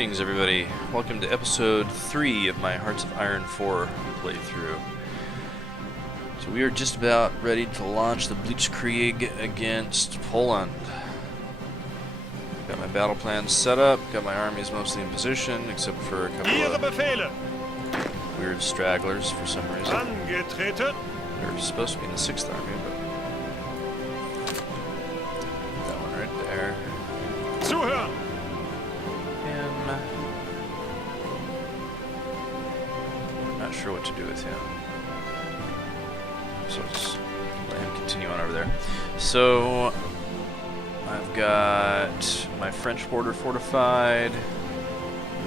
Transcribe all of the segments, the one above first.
Greetings everybody, welcome to episode 3 of my Hearts of Iron 4 playthrough. So we are just about ready to launch the Blitzkrieg against Poland. Got my battle plans set up, got my armies mostly in position, except for a couple of weird stragglers for some reason. They're supposed to be in the 6th Army, but that one right there. Not sure what to do with him, so let's let him continue on over there. So I've got my French border fortified,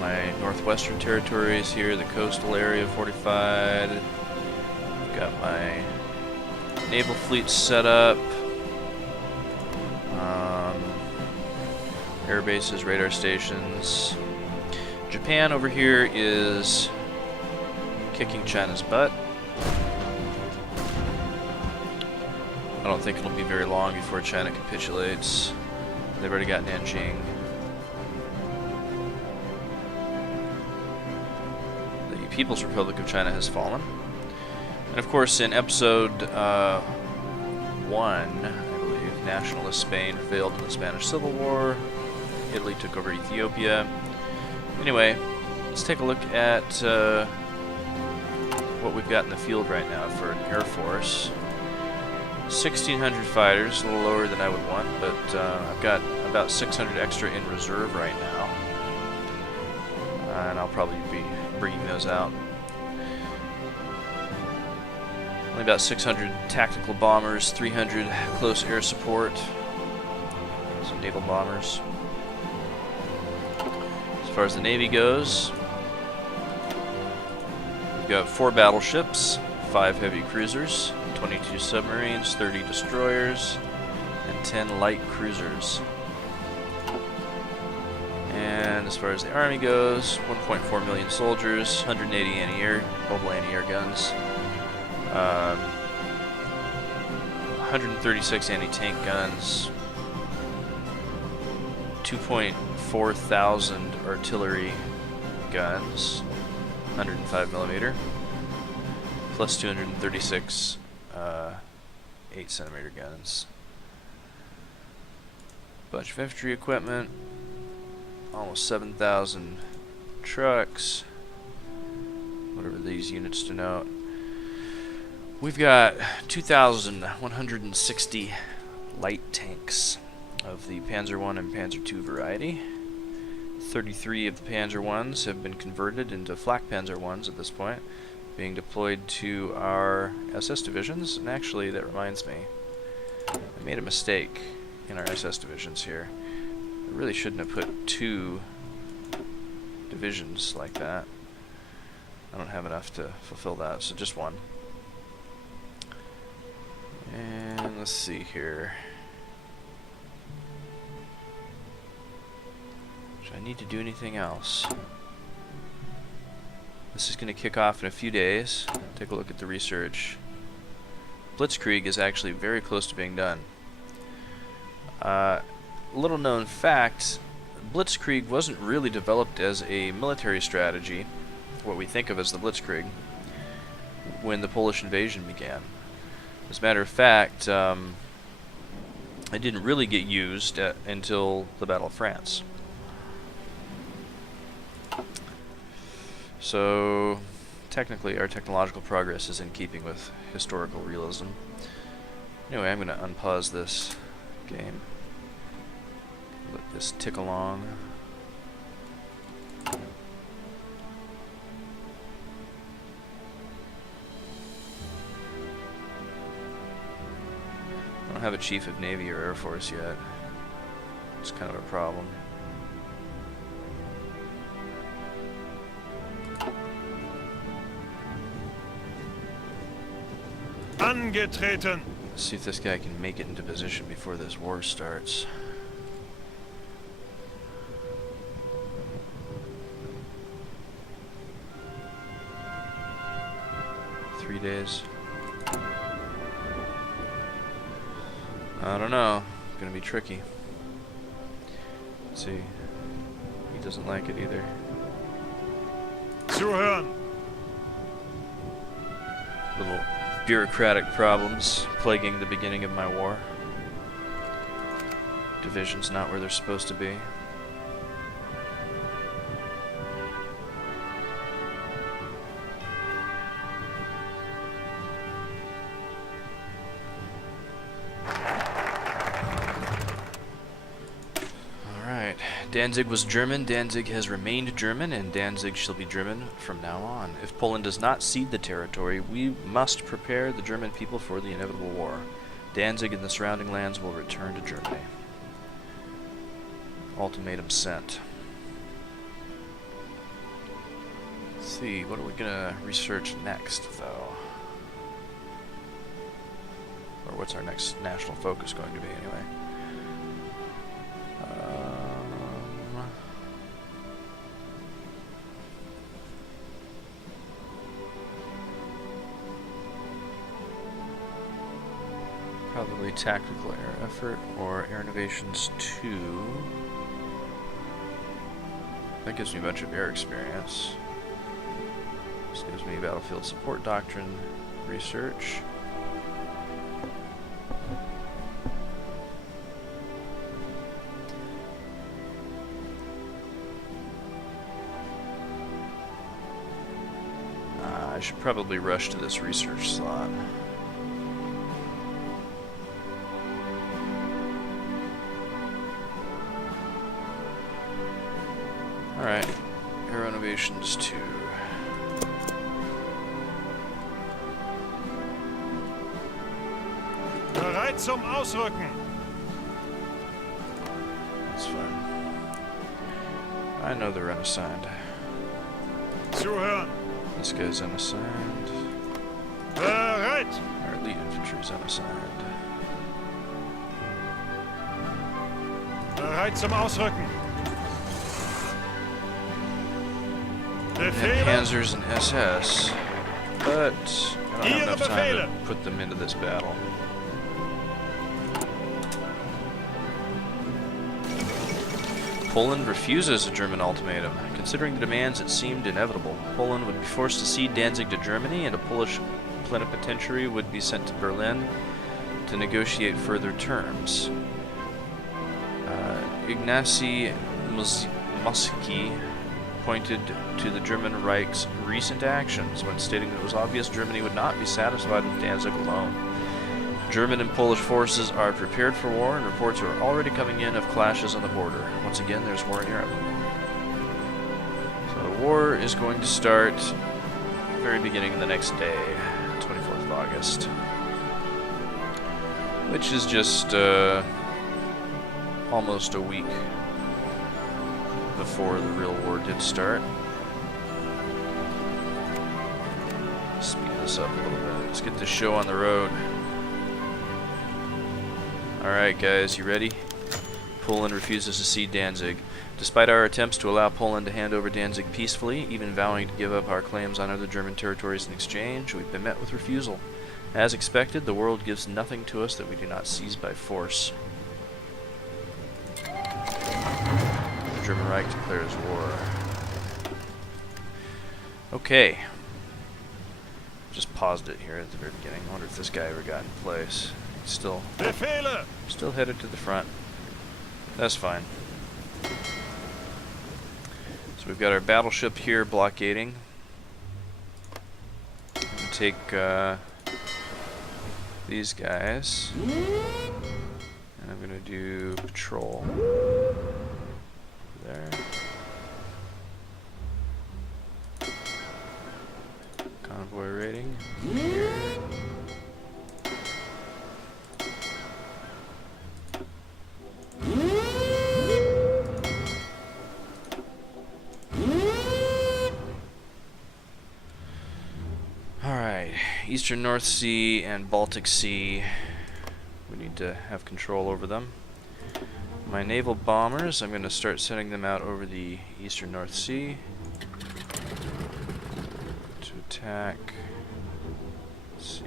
my northwestern territories here, the coastal area fortified. I've got my naval fleet set up, air bases, radar stations. Japan over here is kicking China's butt. I don't think it'll be very long before China capitulates. They've already got Nanjing. The People's Republic of China has fallen. And of course, in episode 1, I believe, nationalist Spain failed in the Spanish Civil War. Italy took over Ethiopia. Anyway, let's take a look at what we've got in the field right now for an Air Force. 1,600 fighters, a little lower than I would want, but I've got about 600 extra in reserve right now. And I'll probably be bringing those out. Only about 600 tactical bombers, 300 close air support, some naval bombers. As far as the Navy goes, we've got 4 battleships, 5 heavy cruisers, 22 submarines, 30 destroyers, and 10 light cruisers. And as far as the Army goes, 1.4 million soldiers, 180 mobile anti-air guns, 136 anti-tank guns, 2.4 thousand artillery guns, 105 millimeter, plus 236 8 centimeter guns. Bunch of infantry equipment, almost 7,000 trucks, whatever these units denote. We've got 2,160 light tanks of the Panzer I and Panzer II variety. 33 of the Panzer Is have been converted into flak Panzer Is at this point, being deployed to our SS divisions. And actually, that reminds me, I made a mistake in our SS divisions here. I really shouldn't have put 2 divisions like that. I don't have enough to fulfill that, so just 1. And let's see here. Should I need to do anything else? This is going to kick off in a few days. Take a look at the research. Blitzkrieg is actually very close to being done. Little known fact, Blitzkrieg wasn't really developed as a military strategy, what we think of as the Blitzkrieg, when the Polish invasion began. As a matter of fact, it didn't really get used until the Battle of France. So, technically, our technological progress is in keeping with historical realism. Anyway, I'm going to unpause this game. Let this tick along. I don't have a Chief of Navy or Air Force yet. It's kind of a problem. Angetreten. Let's see if this guy can make it into position before this war starts. Three days. I don't know. Gonna be tricky. Let's see. doesn't like it either. Zuhören. Little bureaucratic problems plaguing the beginning of my war. Division's not where they're supposed to be. Danzig was German, Danzig has remained German, and Danzig shall be German from now on. If Poland does not cede the territory, we must prepare the German people for the inevitable war. Danzig and the surrounding lands will return to Germany. Ultimatum sent. Let's see, what are we gonna research next, though? Or what's our next national focus going to be, anyway? Probably tactical air effort or air innovations 2. That gives me a bunch of air experience. This gives me battlefield support doctrine research. I should probably rush to this research slot. Alright, Aero Innovations 2. Bereit zum Ausrücken. That's fine. I know they're unassigned. Zuhören. This guy's unassigned. Bereit. Our elite infantry's unassigned. Bereit zum Ausrücken. And Befehle. Panzers and SS, but I don't have enough time to put them into this battle. Poland refuses a German ultimatum. Considering the demands, it seemed inevitable. Poland would be forced to cede Danzig to Germany, and a Polish plenipotentiary would be sent to Berlin to negotiate further terms. Ignacy Musky pointed to the German Reich's recent actions when stating that it was obvious Germany would not be satisfied with Danzig alone. German and Polish forces are prepared for war, and reports are already coming in of clashes on the border. Once again, there's war in Europe. So the war is going to start very beginning the next day, 24th of August. Which is just almost a week before the real war did start. Speed this up a little bit. Let's get this show on the road. Alright guys, you ready? Poland refuses to cede Danzig. Despite our attempts to allow Poland to hand over Danzig peacefully, even vowing to give up our claims on other German territories in exchange, we've been met with refusal. As expected, the world gives nothing to us that we do not seize by force. The German Reich declares war. Okay. Just paused it here at the very beginning. I wonder if this guy ever got in place. Still headed to the front. That's fine. So we've got our battleship here blockading. I'm gonna take these guys, and I'm gonna do patrol there. Convoy rating here. Eastern North Sea and Baltic Sea, we need to have control over them. My naval bombers, I'm going to start sending them out over the Eastern North Sea to attack. Let's see.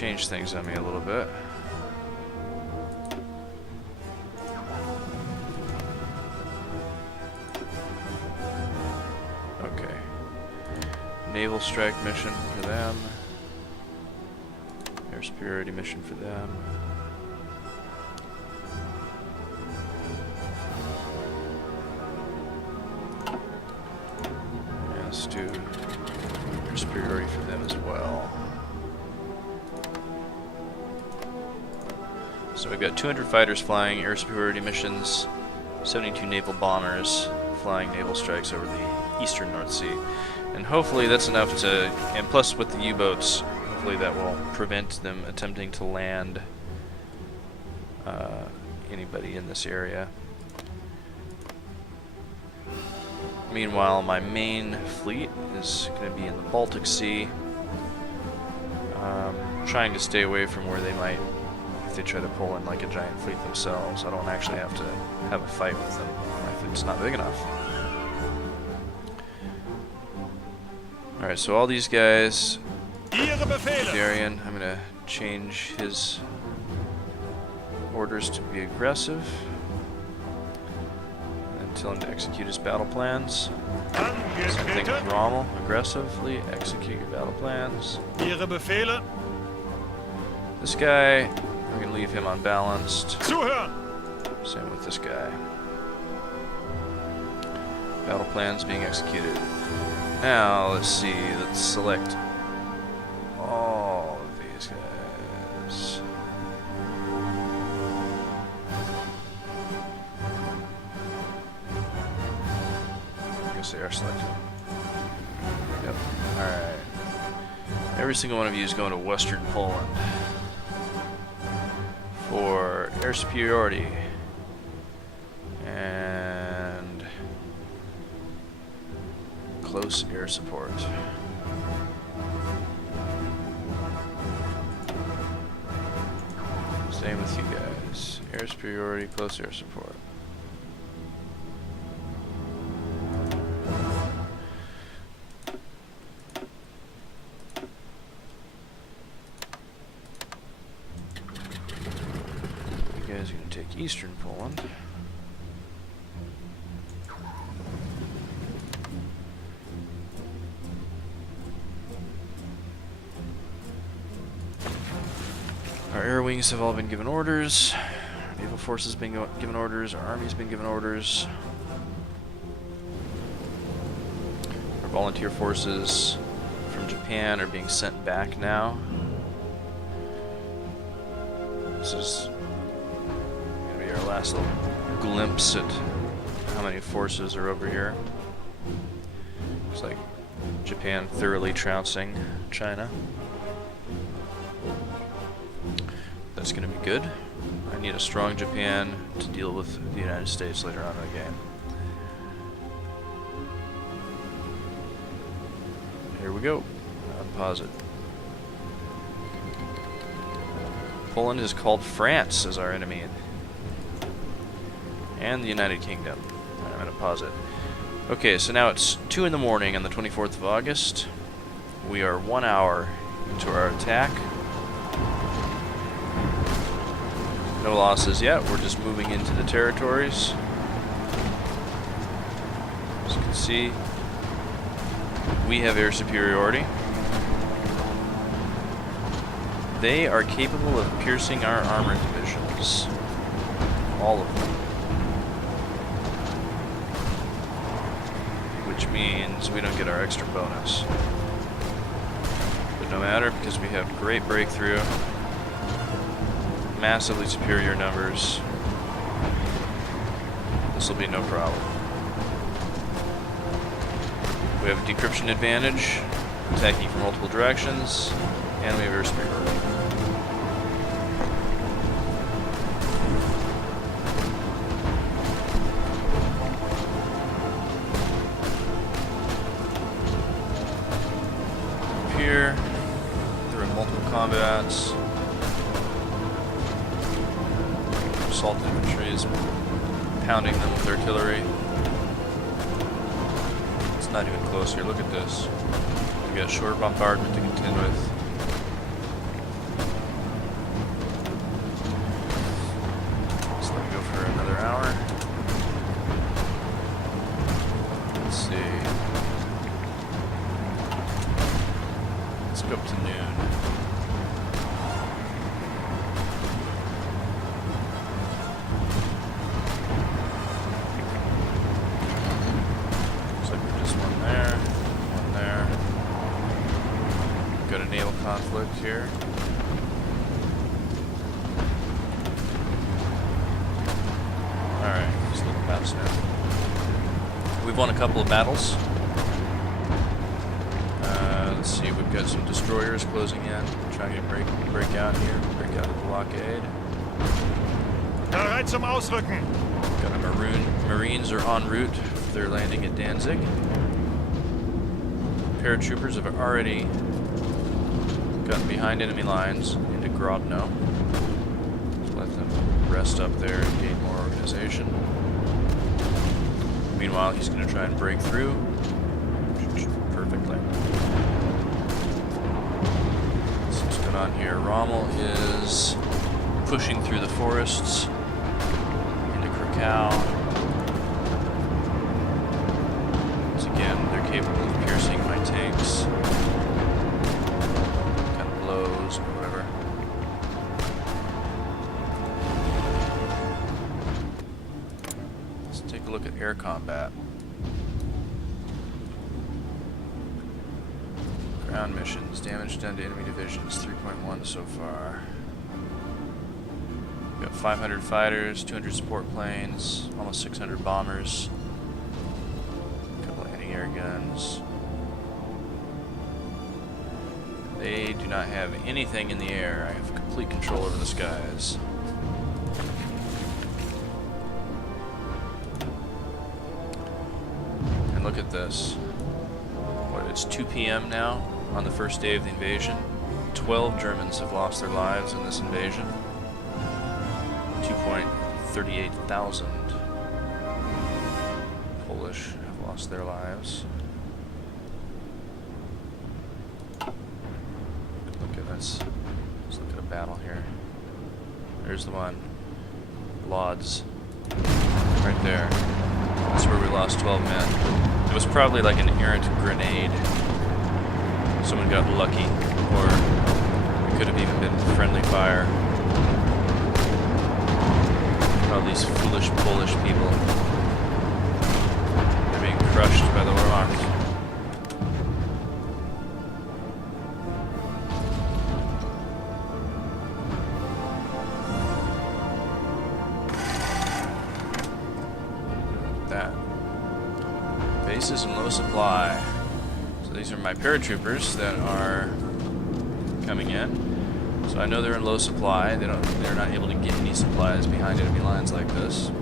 changed things on me a little bit. Okay. Naval strike mission for them. Air superiority mission for them. Yeah, let's do air superiority for them as well. So we've got 200 fighters flying air superiority missions, 72 naval bombers flying naval strikes over the eastern North Sea. And hopefully that's enough to, and plus with the U-boats, hopefully that will prevent them attempting to land anybody in this area. Meanwhile, my main fleet is going to be in the Baltic Sea, trying to stay away from where they might, if they try to pull in like a giant fleet themselves. I don't actually have to have a fight with them. My fleet's not big enough. Alright, so all these guys, Darian, I'm going to change his orders to be aggressive. And tell him to execute his battle plans. Same thing with Rommel, aggressively execute your battle plans. Ihre Befehle. This guy, I'm going to leave him unbalanced. Zuhören. Same with this guy. Battle plans being executed. Now, let's see, let's select all of these guys. I guess they are selected. Yep, alright. Every single one of you is going to Western Poland for air superiority and close air support. Same with you guys. Air superiority, close air support. You guys are going to take Eastern Poland. Our air wings have all been given orders. Our naval forces have been given orders. Our army's been given orders. Our volunteer forces from Japan are being sent back now. This is going to be our last little glimpse at how many forces are over here. Looks like Japan thoroughly trouncing China. That's going to be good. I need a strong Japan to deal with the United States later on in the game. Here we go. Unpause it. Poland is called France as our enemy. And the United Kingdom. Alright, I'm going to pause it. Okay, so now it's 2 in the morning on the 24th of August. We are 1 hour into our attack. No losses yet, we're just moving into the territories. As you can see, we have air superiority. They are capable of piercing our armor divisions. All of them. Which means we don't get our extra bonus. But no matter, because we have great breakthrough. Massively superior numbers. This will be no problem. We have a decryption advantage, attacking from multiple directions, and we have air superiority. Here, there are multiple combats. Assault infantry is pounding them with artillery. It's not even close here. Look at this. We got short bombardment to contend with. hour. Let's see. Let's go up to noon. Looks like there's just one there, one there. Got a naval conflict here. Alright, just a little past now. We've won a couple of battles. Let's see, we've got some destroyers closing in. Trying to break out here, break out of the blockade. Bereit zum Ausrücken. Got our Marines are en route. They're landing at Danzig. Paratroopers have already gotten behind enemy lines into Grodno. Let them rest up there and gain more organization. Meanwhile, he's going to try and break through perfectly. So what's going on here? Rommel is pushing through the forests into Krakow. Once again, they're capable of piercing my tanks. Kind of blows or whatever. Let's take a look at air combat. Ground missions. Damage done to enemy divisions. 3.1 so far. We've got 500 fighters, 200 support planes, almost 600 bombers, a couple of anti-air guns. They do not have anything in the air. I have complete control over the skies. And look at this. What, it's 2 p.m. now on the first day of the invasion. 12 Germans have lost their lives in this invasion. 2.38 thousand Polish have lost their lives. Look at this. Let's look at a battle here. There's the one. Lodz. Right there. That's where we lost 12 men. It was probably like an errant grenade. Someone got lucky, or it could have even been friendly fire. All these foolish Polish people. They're being crushed by the Wehrmacht. Look at that. Bases in low supply. So these are my paratroopers that are coming in. So I know they're in low supply. They're not able to get any supplies behind enemy lines like this.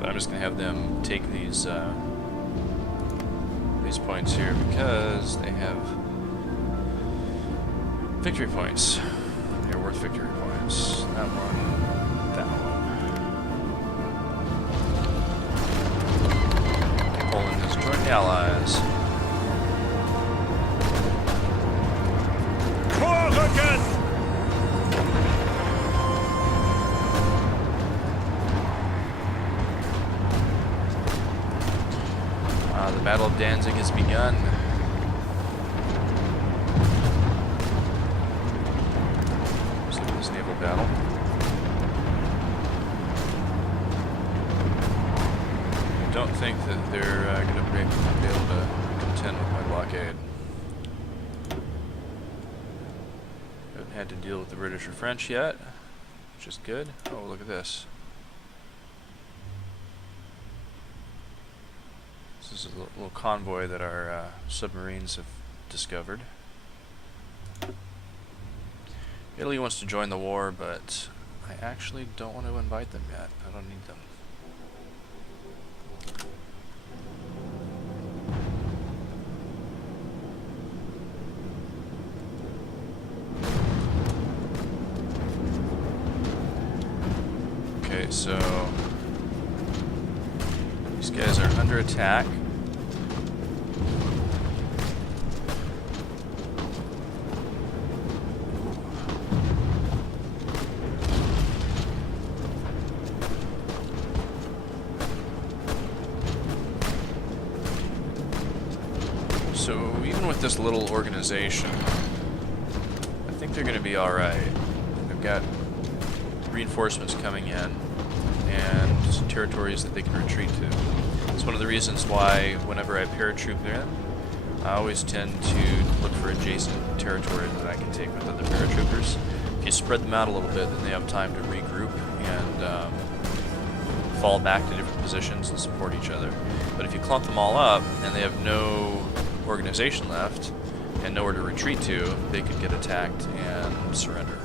But I'm just gonna have them take these points here because they have victory points. They're worth victory points. That one, that one. Poland has joined the Allies. The Battle of Danzig has begun. Let's look at this naval battle. I don't think that they're going to be able to contend with my blockade. Haven't had to deal with the British or French yet, which is good. Oh, look at this. This is a little convoy that our submarines have discovered. Italy wants to join the war, but I actually don't want to invite them yet. I don't need them. Okay, so these guys are under attack. So even with this little organization, I think they're going to be alright. They've got reinforcements coming in and territories that they can retreat to. It's one of the reasons why whenever I paratroop in, I always tend to look for adjacent territory that I can take with other paratroopers. If you spread them out a little bit, then they have time to regroup and fall back to different positions and support each other. But if you clump them all up and they have no organization left and nowhere to retreat to, they could get attacked and surrender.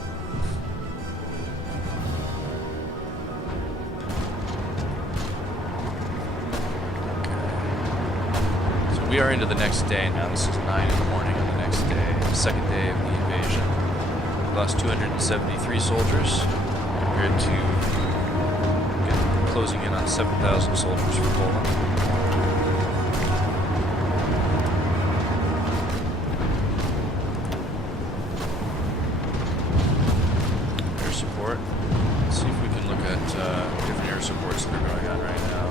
Okay. So we are into the next day now. This is 9 in the morning on the next day, the second day of the invasion. We lost 273 soldiers compared to closing in on 7,000 soldiers for Poland. Air support. Let's see if we can look at different air supports that are going on right now.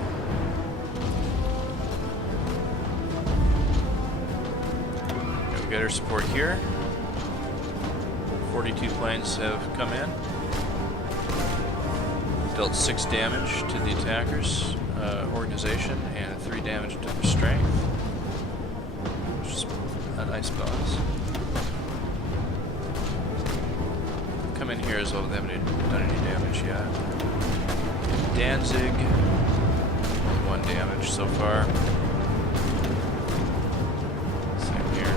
Okay, we got air support here. 42 planes have come in. Dealt 6 damage to the attackers' organization and 3 damage to their strength, which is a nice bonus. Come in here as well, they haven't done any damage yet. Danzig, 1 damage so far. Same here.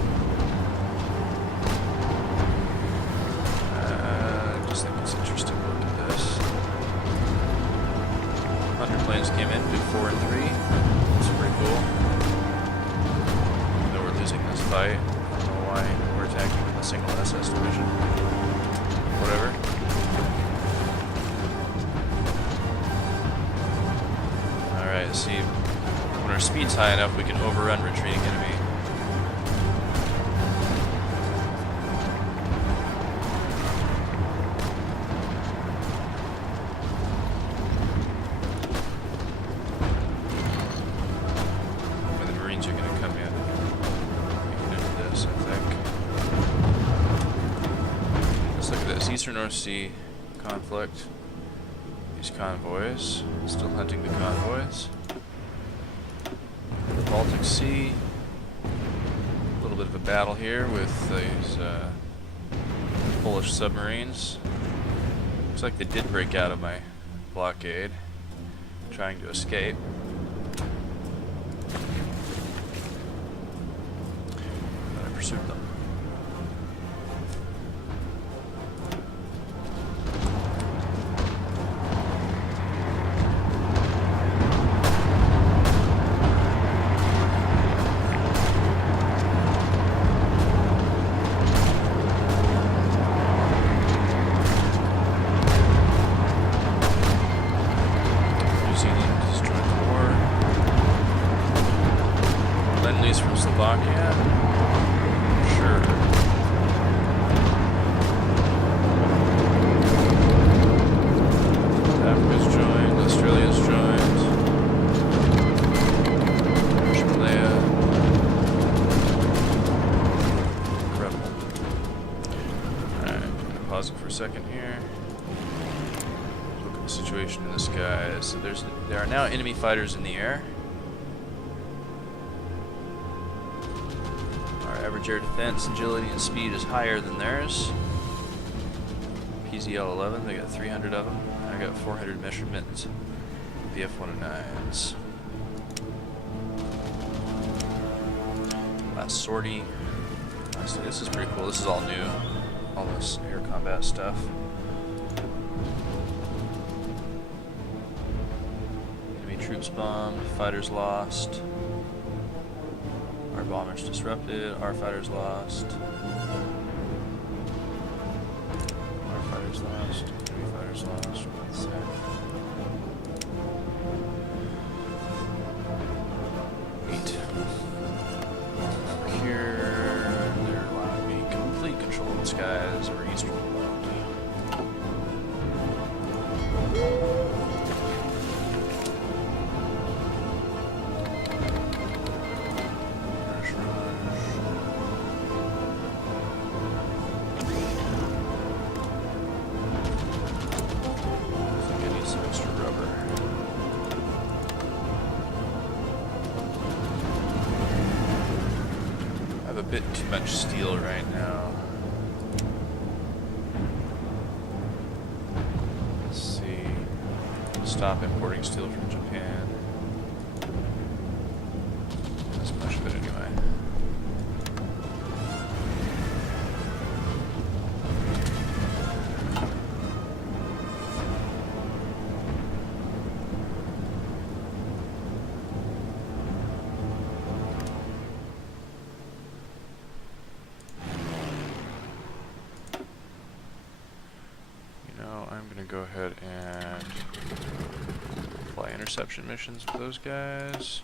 I just think it's interesting to look at this. 100 planes came in, did 4 and 3. That's pretty cool. Even though we're losing this fight, I don't know why we're attacking with a single SS division. Whatever. Alright, see, when our speed's high enough, we can overrun retreating enemy. North Sea conflict. These convoys, still hunting the convoys. The Baltic Sea, a little bit of a battle here with these Polish submarines. Looks like they did break out of my blockade, trying to escape. But I pursued them. From Slovakia? Sure. Africa's joined, Australia's joined. Malaya. Incredible. Alright, I'm gonna pause it for a second here. Look at the situation in the sky. So there are now enemy fighters in the air. Average air defense, agility, and speed is higher than theirs. PZL-11, they got 300 of them. I got 400 measurements. BF-109s. Last sortie. So this is pretty cool. This is all new. All this air combat stuff. Enemy troops bombed. Fighters lost. Our bombers disrupted, our fighters lost. Our fighters lost, enemy fighters lost, what's that? 8. Over here, they're allowing me complete control of the skies over eastern Poland. bit too much steel right now. Let's see. Stop importing steel from Japan. That's much of it anyway. I'm going to go ahead and fly interception missions with those guys.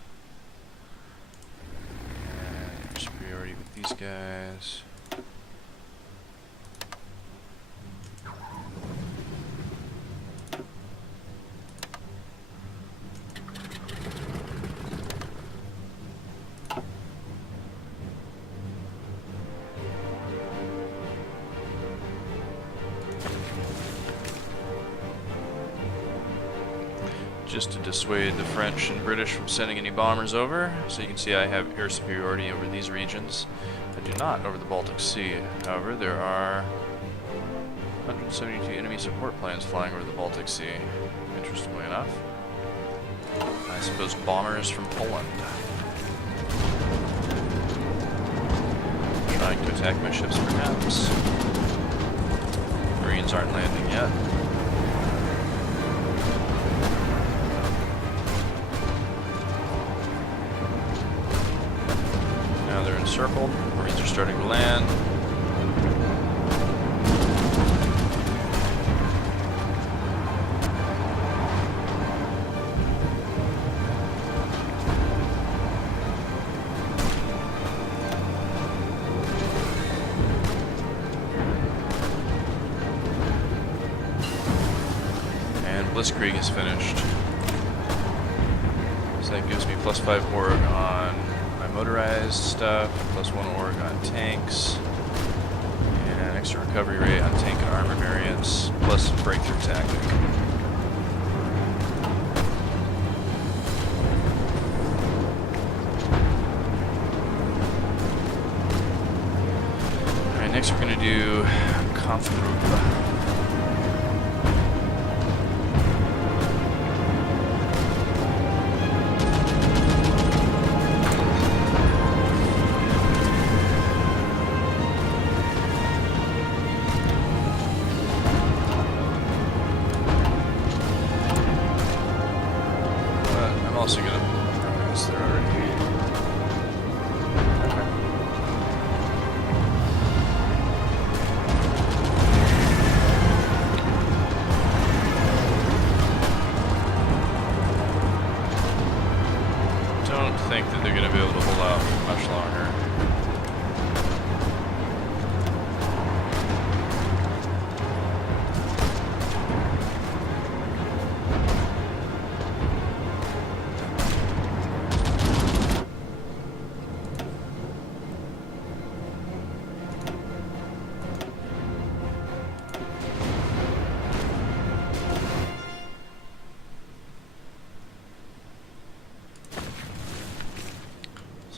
And superiority with these guys. Just to dissuade the French and British from sending any bombers over. So you can see I have air superiority over these regions. I do not over the Baltic Sea. However, there are 172 enemy support planes flying over the Baltic Sea. Interestingly enough. I suppose bombers from Poland. Trying to attack my ships perhaps. Marines aren't landing yet. They're encircled. Marines are starting to land. And Blitzkrieg is finished. So that gives me +5 org on motorized stuff, +1 org on tanks, and extra recovery rate on tank and armor variants, plus breakthrough tactic. Alright, next we're going to do Kampfgruppe. Also gonna, I guess they're already. Okay. Don't think that they're gonna be able to hold out much longer.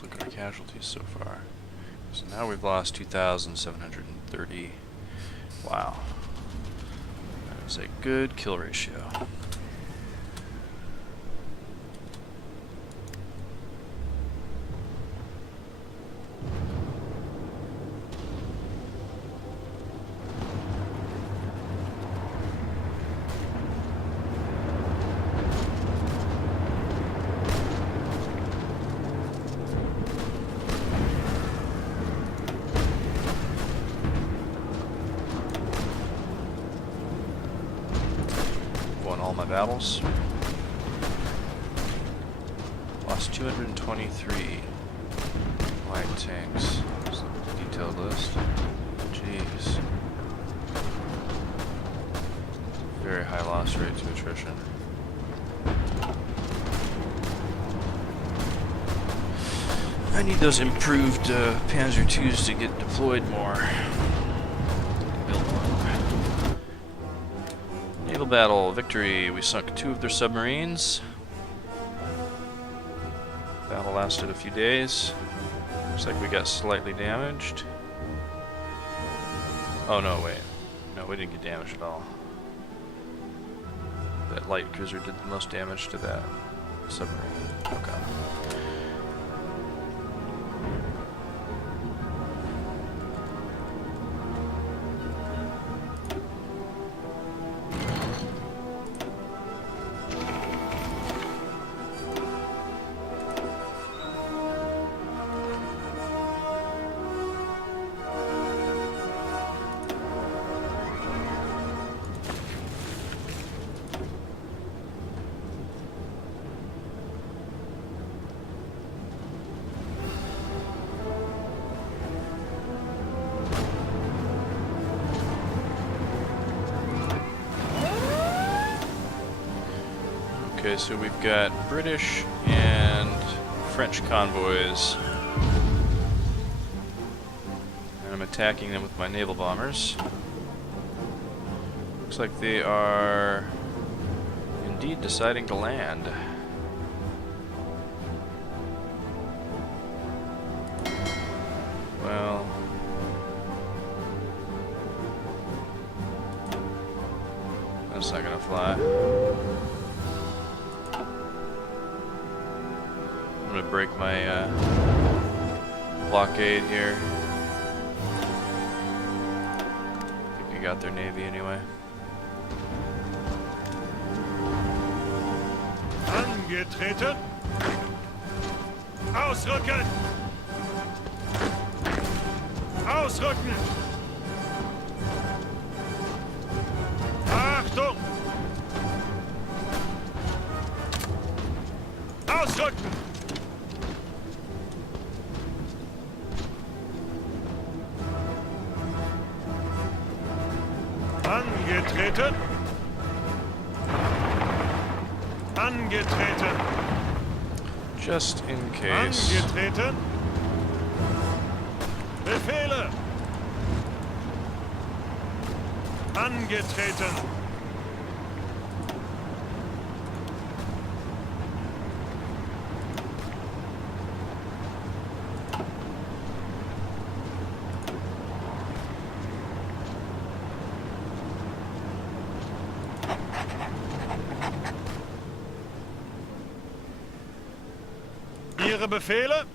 Look at our casualties so far. So now we've lost 2,730. Wow. That is a good kill ratio. Won all my battles. Lost 223 light tanks. There's a detailed list. Jeez. Very high loss rate to attrition. I need those improved Panzer IIs to get deployed more. Build one. Naval battle victory. We sunk 2 of their submarines. Battle lasted a few days. Looks like we got slightly damaged. Oh no, wait. No, we didn't get damaged at all. That light cruiser did the most damage to that submarine. Okay. Okay, so we've got British and French convoys. And I'm attacking them with my naval bombers. Looks like they are indeed deciding to land. Well, that's not gonna fly. I'm gonna break my blockade here. I think we got their navy anyway. Angetreten. Ausrücken. Ausrücken. Achtung. Ausrücken. Angetreten. Angetreten. Just in case. Angetreten. Befehle. Angetreten. Ihre Befehle?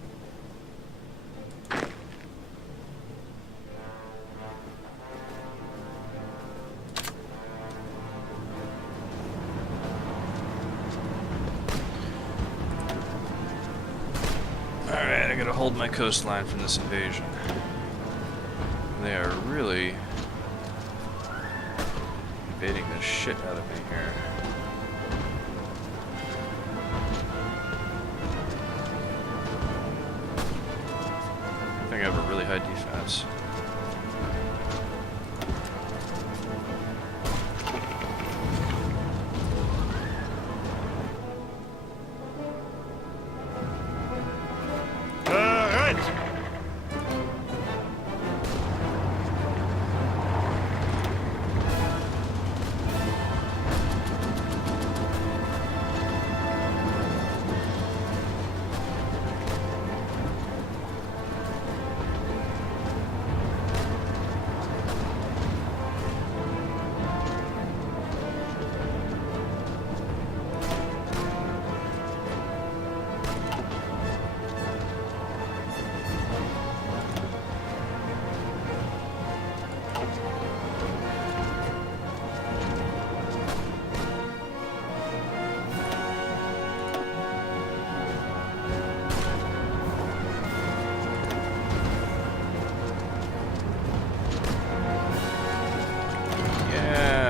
Alright, I gotta hold my coastline from this invasion. They are really invading the shit out of me here. I think I have a really high defense.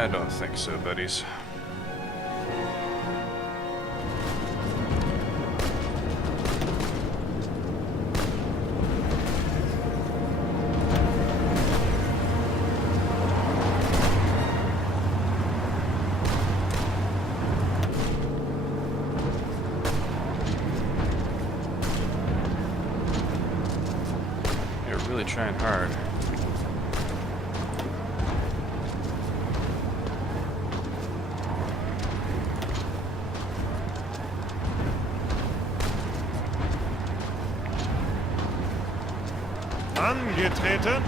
I don't think so, buddies. You're really trying hard. Angetreten.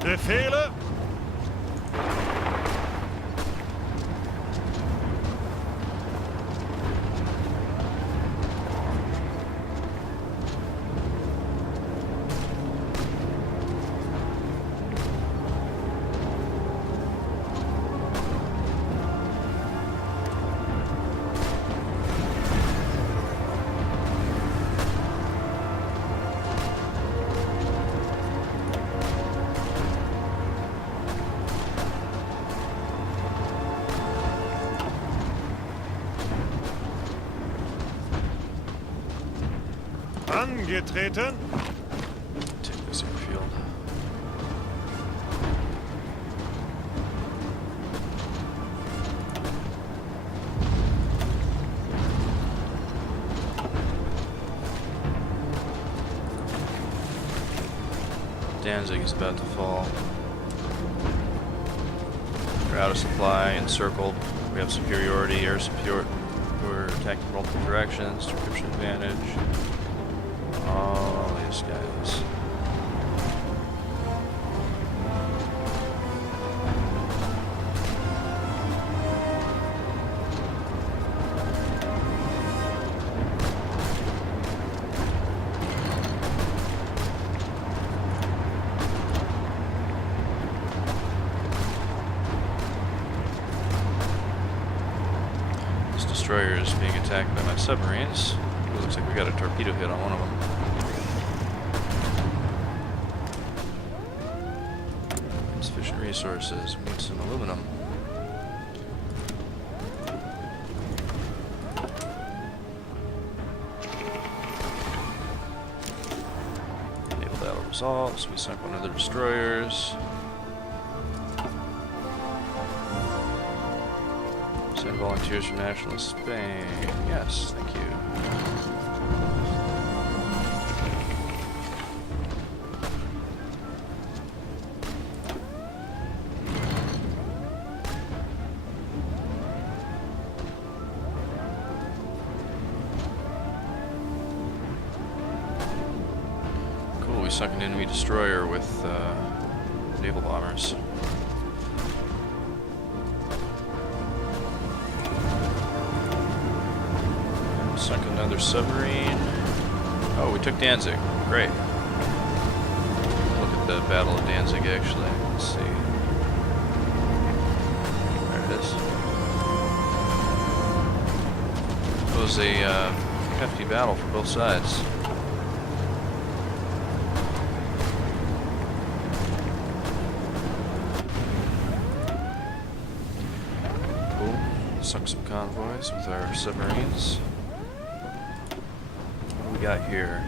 Befehle. Angetreten. Take this airfield. Danzig is about to fall. We're out of supply, encircled. We have superiority, air support. We're attacking multiple directions, description advantage. All these guys. This destroyer is being attacked by my submarines. It looks like we got a torpedo hit on one of them. Insufficient resources. We need some aluminum. Naval battle resolves. We sunk one of the destroyers. Send volunteers from nationalist Spain. Yes, thank you. Cool, we sunk an enemy destroyer with naval bombers. Sunk another submarine. Oh, we took Danzig. Great. Look at the Battle of Danzig, actually. Let's see. There it is. It was a hefty battle for both sides. Cool. Sunk some convoys with our submarines. Got here.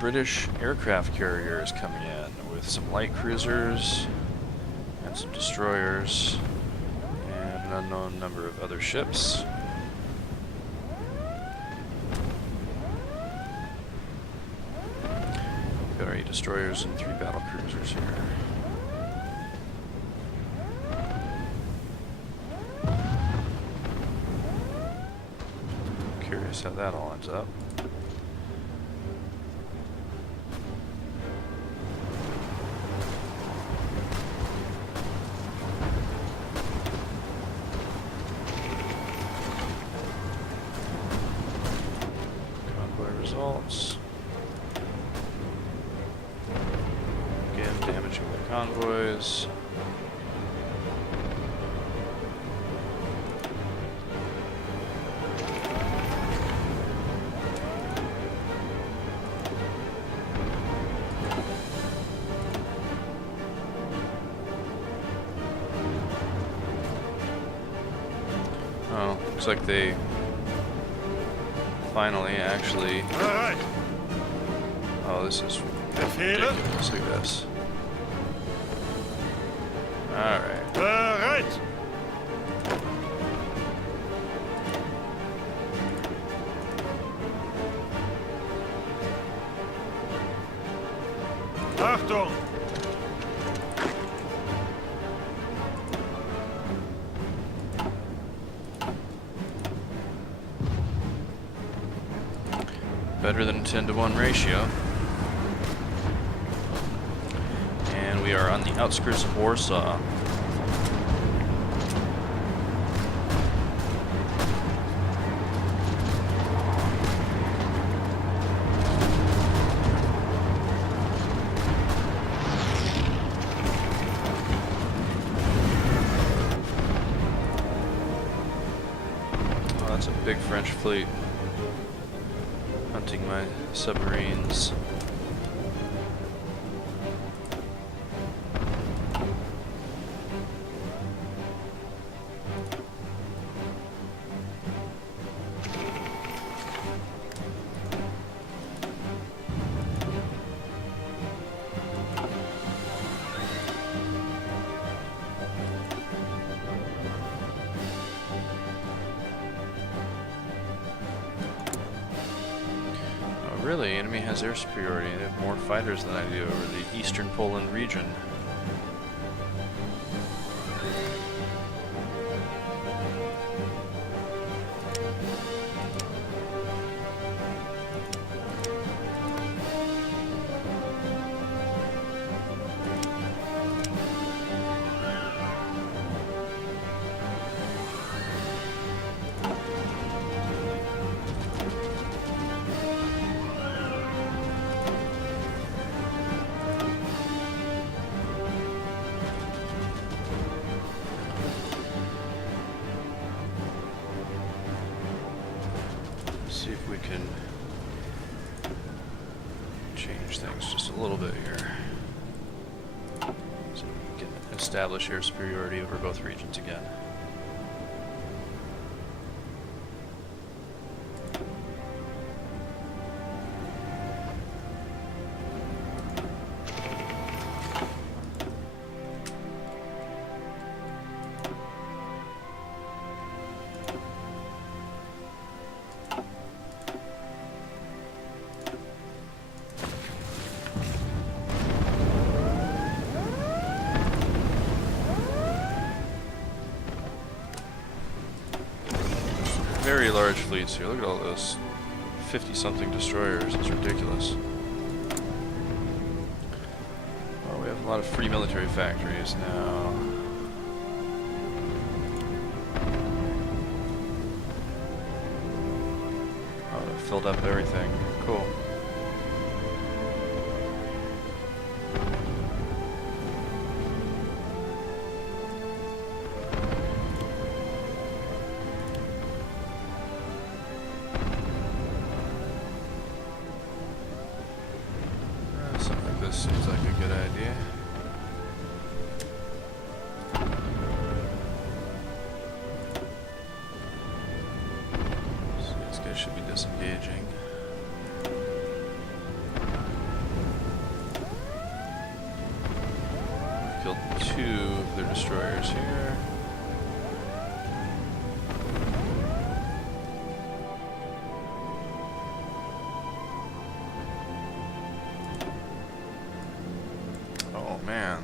British aircraft carriers coming in with some light cruisers and some destroyers and an unknown number of other ships. We've got our 8 destroyers and 3 battle cruisers here. Curious how that all ends up. Convoy results. Again, damaging the convoys. Oh, looks like they finally actually... Alright. Oh, this is Befehle. ridiculous. Look at this. Alright. Bereit. Achtung. Better than a 10-to-1 ratio. And we are on the outskirts of Warsaw. Oh, that's a big French fleet. Hunting my submarines. Really, enemy has air superiority. They have more fighters than I do over the eastern Poland region. See if we can change things just a little bit here. So we can establish air superiority over both regions again. Very large fleets here. Look at all those 50-something destroyers. It's ridiculous. Oh, we have a lot of free military factories now. Oh, they filled up everything. Cool. Seems like a good idea. So these guys should be disengaging. Killed 2 of their destroyers here. Oh man.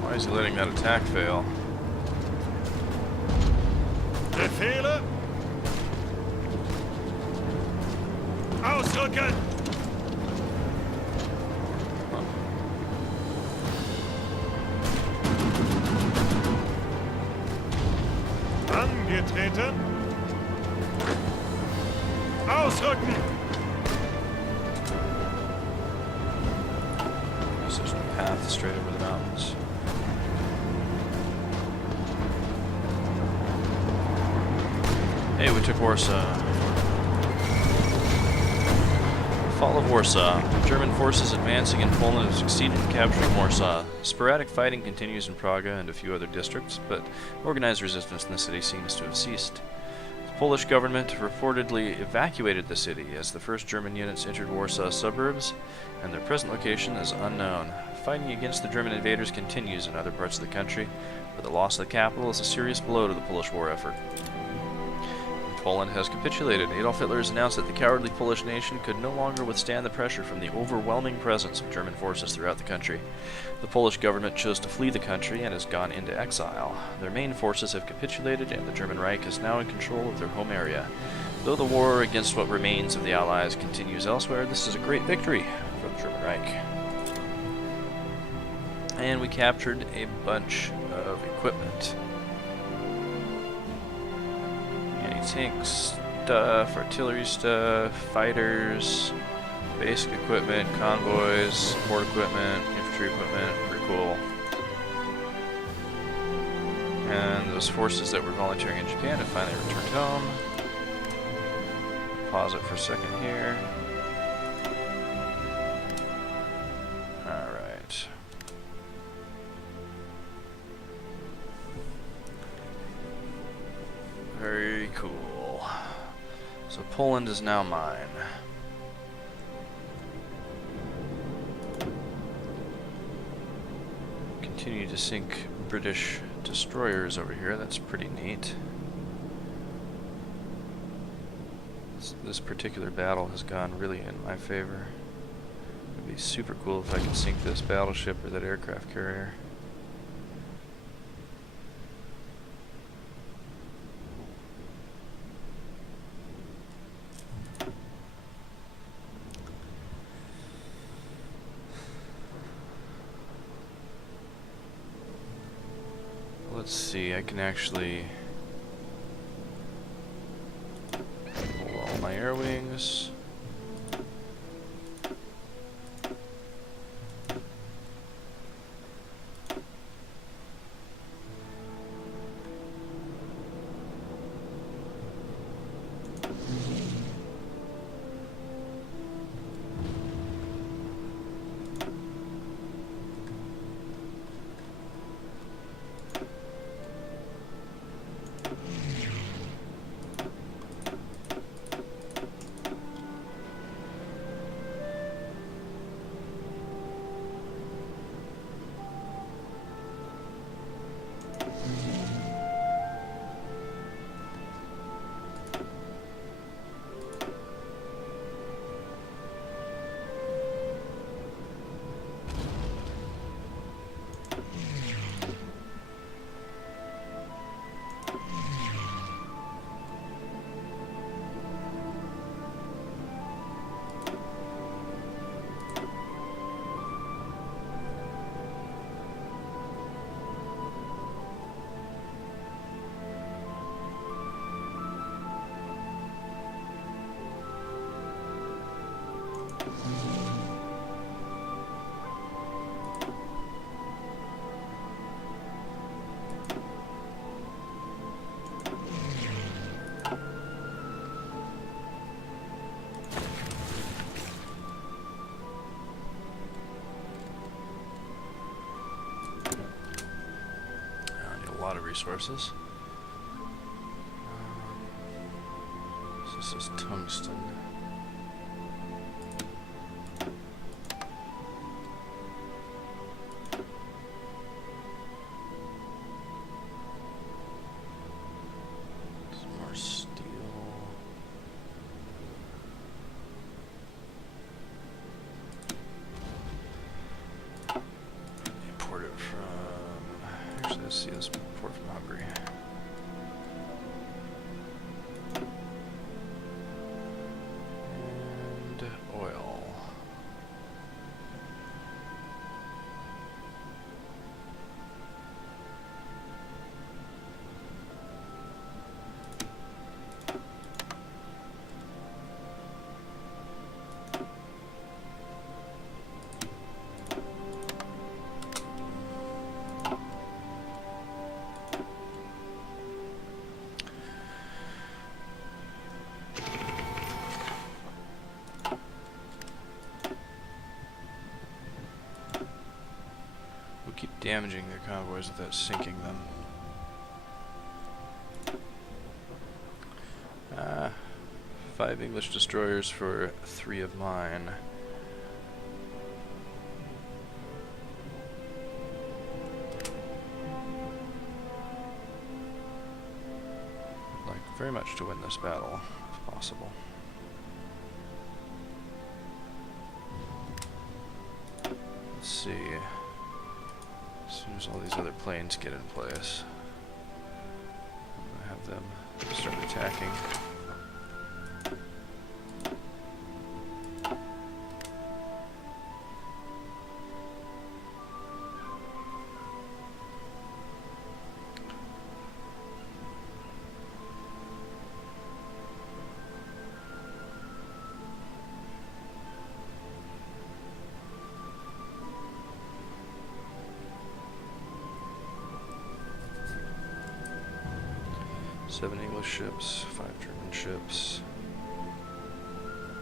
Why is he letting that attack fail? Befehle! Ausrücken! Angetreten! Ausrücken! There's no path straight over the mountains. Hey, we took Warsaw. Fall of Warsaw. German forces advancing in Poland have succeeded in capturing Warsaw. Sporadic fighting continues in Praga and a few other districts, but organized resistance in the city seems to have ceased. The Polish government reportedly evacuated the city as the first German units entered Warsaw's suburbs, and their present location is unknown. Fighting against the German invaders continues in other parts of the country, but the loss of the capital is a serious blow to the Polish war effort. Poland has capitulated. Adolf Hitler has announced that the cowardly Polish nation could no longer withstand the pressure from the overwhelming presence of German forces throughout the country. The Polish government chose to flee the country and has gone into exile. Their main forces have capitulated, and the German Reich is now in control of their home area. Though the war against what remains of the Allies continues elsewhere, this is a great victory for the German Reich. And we captured a bunch of equipment. Anti-tank stuff, artillery stuff, fighters, basic equipment, convoys, support equipment, infantry equipment, pretty cool. And those forces that were volunteering in Japan have finally returned home. Pause it for a second here. Alright. Very cool. So Poland is now mine. Continue to sink British destroyers over here. That's pretty neat. This particular battle has gone really in my favor. It would be super cool if I could sink this battleship or that aircraft carrier. Let's see, I can actually pull all my air wings. Lot of resources. So this is tungsten. Some more steel. Import it from. Actually, let's see this. From Hungary. And oil. Keep damaging their convoys without sinking them. 5 English destroyers for 3 of mine. I'd like very much to win this battle, if possible. Let's see. As soon as all these other planes get in place, I'm going to have them start attacking. 7 English ships, 5 German ships.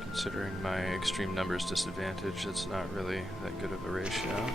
Considering my extreme numbers disadvantage, it's not really that good of a ratio.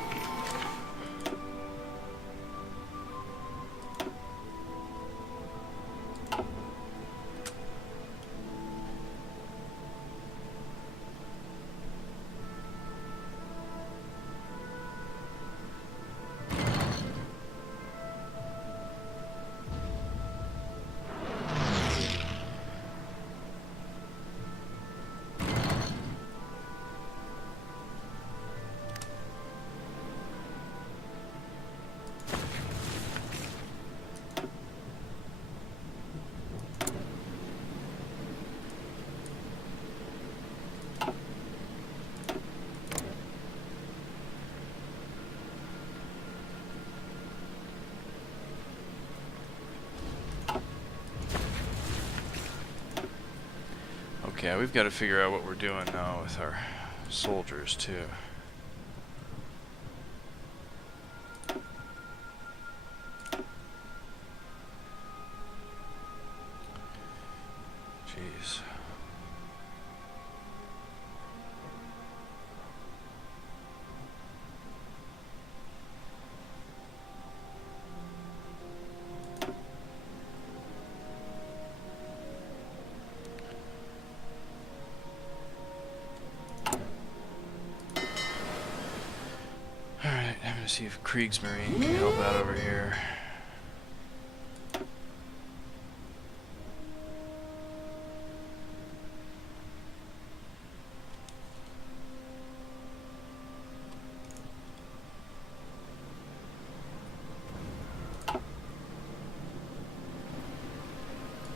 Yeah, we've got to figure out what we're doing now with our soldiers, too. Jeez. See if Kriegsmarine can help out over here.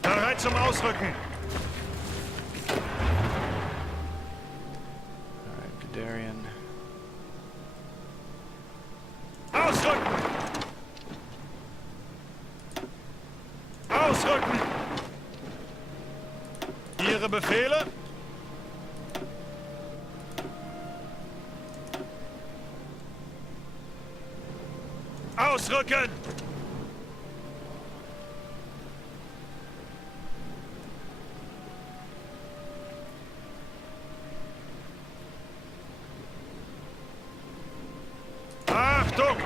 Bereit zum Ausrücken. Alright, Guderian. Ausrücken! Ausrücken! Ihre Befehle? Ausrücken! Achtung!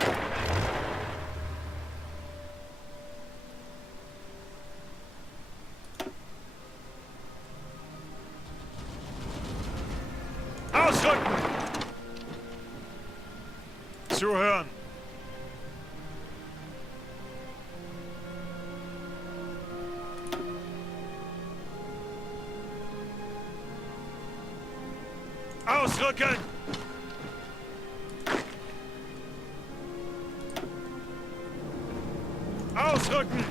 Ausrücken! Zuhören! Ausrücken! Ausrücken!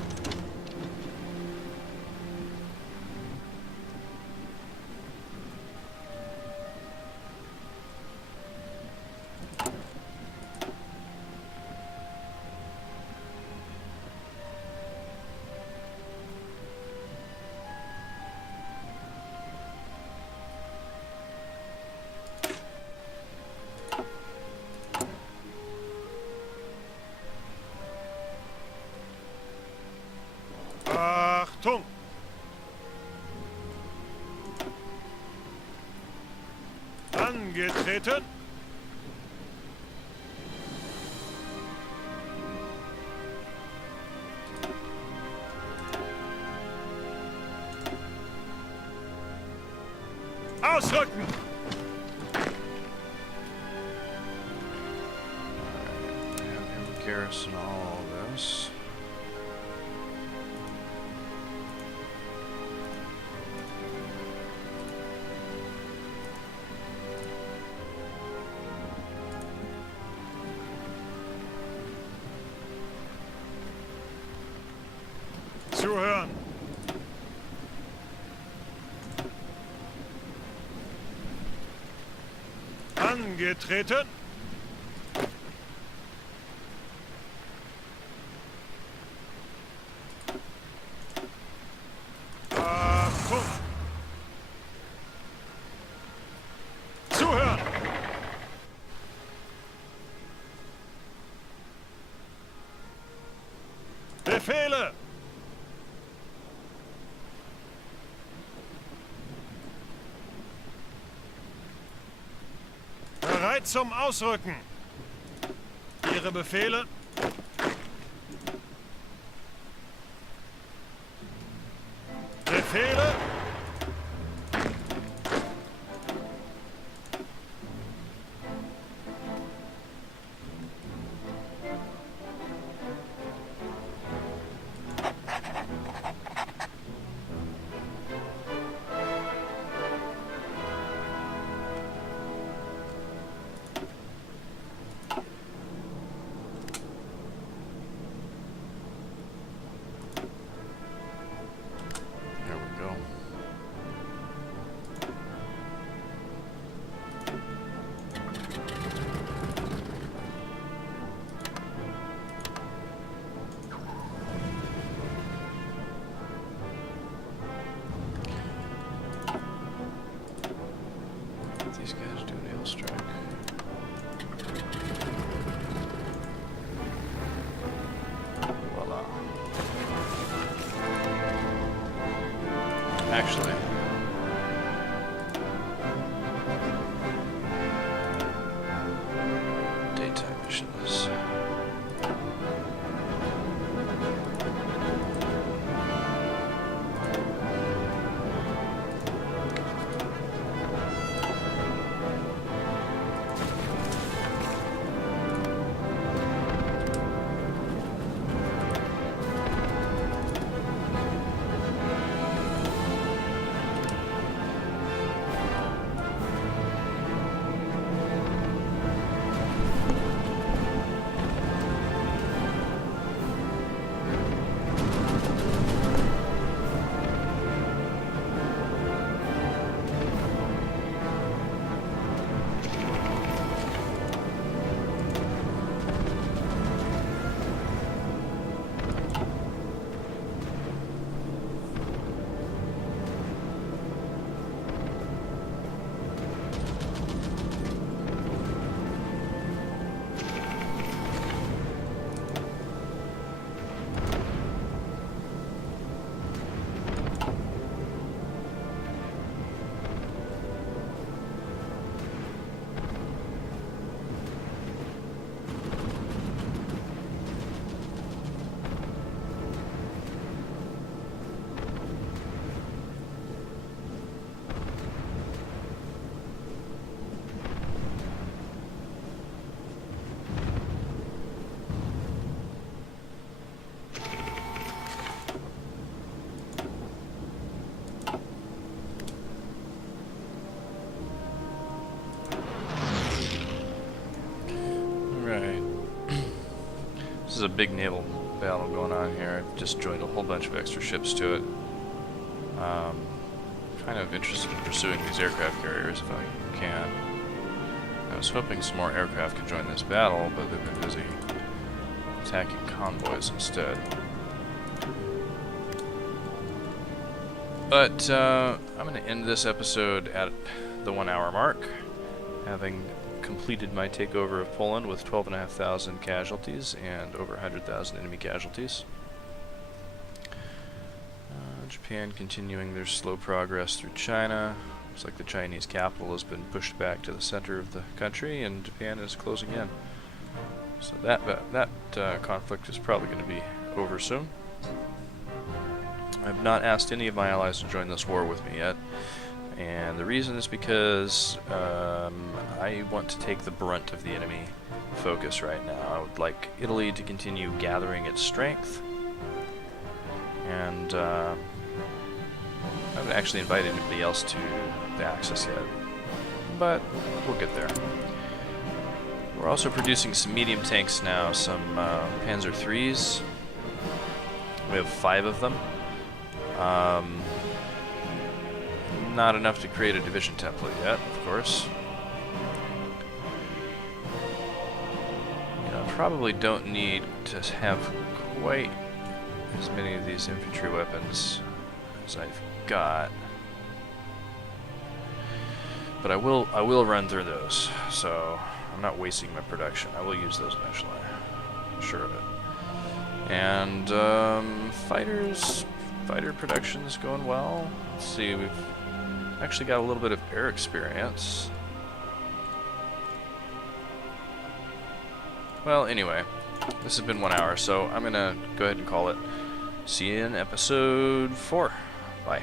Achtung! Angetreten! Ausrücken! Have him garrison all of this. Zuhören! Angetreten! Achtung! Zuhören! Befehle! Bereit zum Ausrücken. Ihre Befehle? Befehle? These guys do nail strike. Voila. Actually, daytime missions. This is a big naval battle going on here. I've just joined a whole bunch of extra ships to it. Kind of interested in pursuing these aircraft carriers if I can. I was hoping some more aircraft could join this battle, but they've been busy attacking convoys instead. But I'm going to end this episode at the 1 hour mark, having completed my takeover of Poland with 12,500 casualties and over 100,000 enemy casualties. Japan continuing their slow progress through China. Looks like the Chinese capital has been pushed back to the center of the country, and Japan is closing in. So that conflict is probably going to be over soon. I've not asked any of my allies to join this war with me yet, and the reason is because I want to take the brunt of the enemy focus right now. I would like Italy to continue gathering its strength, and I haven't actually invited anybody else to the Axis yet, but we'll get there. We're also producing some medium tanks now, some Panzer IIIs. We have 5 of them. Not enough to create a division template yet, of course. You know, I probably don't need to have quite as many of these infantry weapons as I've got, but I will run through those, so I'm not wasting my production. I will use those eventually, I'm sure of it. And fighter production is going well. Let's see, we've actually got a little bit of air experience. Well, anyway, this has been 1 hour, so I'm gonna go ahead and call it. See you in episode 4. Bye.